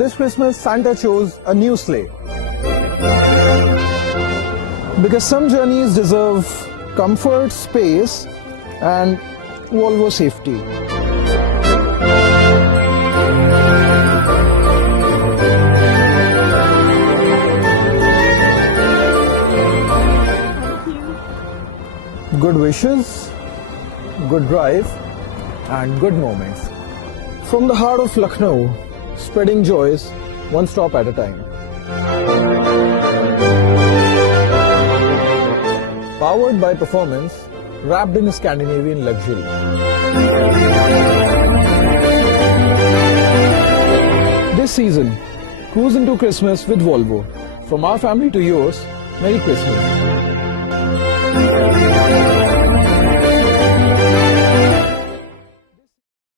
this Christmas, Santa chose a new sleigh. Because some journeys deserve comfort, space, and Volvo safety. Good wishes, good drive, and good moments. From the heart of Lucknow, spreading joys one stop at a time. Powered by performance, wrapped in Scandinavian luxury. This season, cruise into Christmas with Volvo. From our family to yours, Merry Christmas.